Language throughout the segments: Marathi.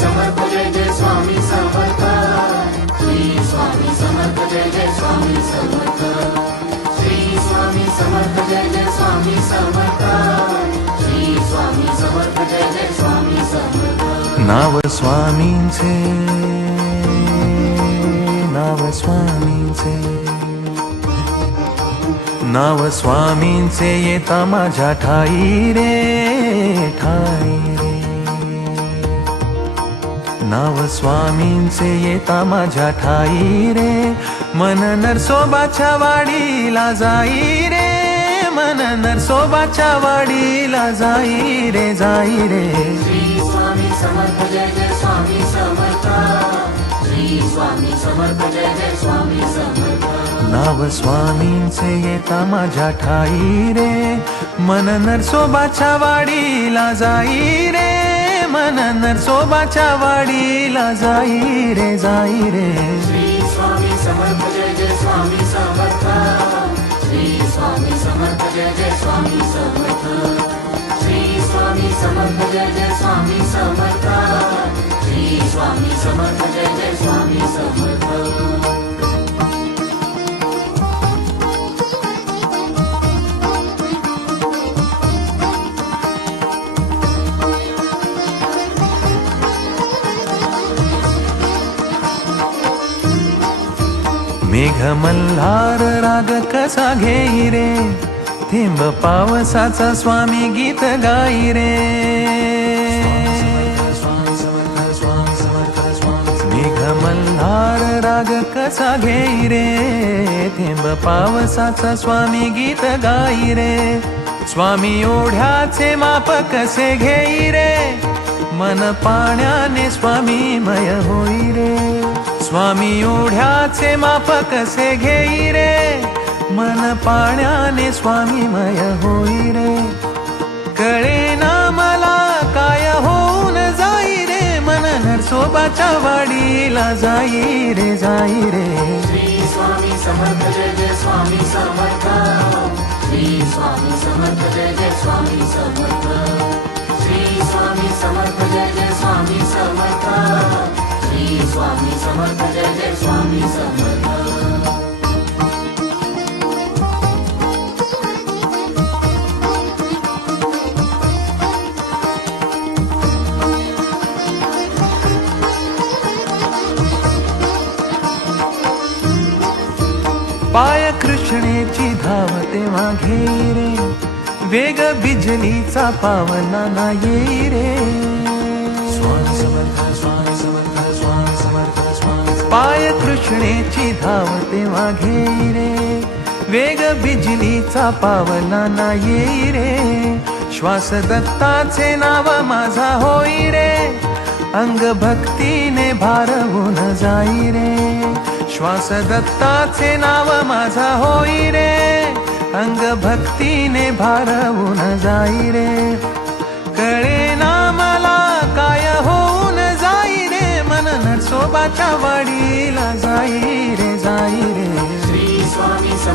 समर्थ जय जय स्वामी समर्थ. श्री स्वामी समर्थ जय जय स्वामी समर्थ. श्री स्वामी समर्थ जय जय स्वामी समर्थ. श्री स्वामी समर्थ जय जय स्वामी समर्थ. नाव स्वामींचे नाव स्वामींचे. नाव स्वामींचे येता माझ्या ठाई रे ठाई रे. नाव स्वामींचे येता माझ्या ठाई रे. मन नरसोबाच्या वाडीला जाई रे. मन नरसोबाच्या वाडीला जाई रे जाई रे. श्री स्वामी समर्थ जय जय स्वामी समर्थ. श्री स्वामी समर्थ जय जय स्वामी समर्थ. नाव स्वामींचे येता माझ्या ठाई रे. मन नरसोबाच्या वाडीला जाई रे. नरसोबाच्या वाडीला जाई रे जाई रे. श्री स्वामी समर्थ जय स्वामी समर्थ. श्री स्वामी समर्थ जय स्वामी समर्थ. श्री स्वामी समर्थ जय जय स्वामी समर्थ. श्री स्वामी समर्थ जय स्वामी समर्थ मेघ मल्हार राग कसा घेई रे? थेंब पावसाचा स्वामी गीत गाई रे. मेघ मल्हार राग कसा घेई रे? थेंब पावसाचा स्वामी गीत गाई रे. स्वामी ओढ्याचे माप कसे घेई रे? मन पाण्याने स्वामी मय होई रे. स्वामी ओढ्याचे माप कसे घेई रे. मन पाण्याने स्वामी मय होई रे. कळे ना मला काय होऊन जाई रे. मन नरसोबाच्या वाडीला जाई रे जाई रे. श्री स्वामी समर्थ जय जय स्वामी समर्थ. श्री स्वामी समर्थ जय जय स्वामी समर्थ. श्री स्वामी समर्थ समर्थ जय जय स्वामी समर्थ पाय कृष्णेची धाव तेव्हा रे. वेग बिजलीचा पावना ना ये रे. कृष्णेची धाव तेव्हा घेई रे. वेग बिजलीचा पावला ना येई रे. श्वास दत्ताचे नाव माझा होई रे. अंग भक्तीने भारवून जाई रे. श्वास दत्ताचे नाव माझा होई रे. अंग भक्तीने भारवून जाई रे.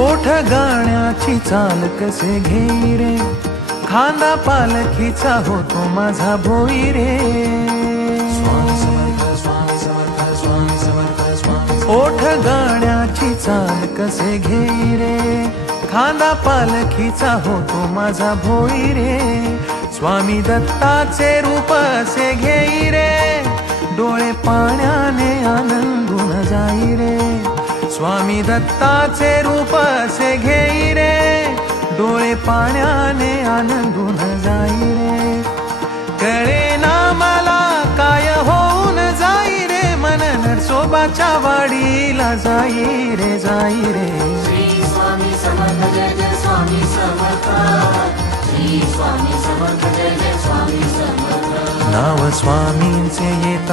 ओठ गाण्याची चाल कसे घेई रे? खांदा पालखीचा होतो माझा भोई रे. ओठ गाण्याची चाल कसे घेई रे? खांदा पालखीचा होतो माझा भोई रे. स्वामी दत्ताचे रूप असे घेई रे. डोळे पाण्याने आनंदून जाई रे. स्वामी दत्ताचे रूप असे घेई रे. डोळे पाण्याने आनंदून जाई रे. कळे ना मला काय होऊन जाई रे. मन नरसोबाच्या वाडीला जाई रे जाई रे. श्री स्वामी समर्थ जय जय स्वामी समर्थ. श्री स्वामी समर्थ जय जय स्वामी समर्थ. नाव स्वामींचे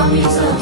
promise of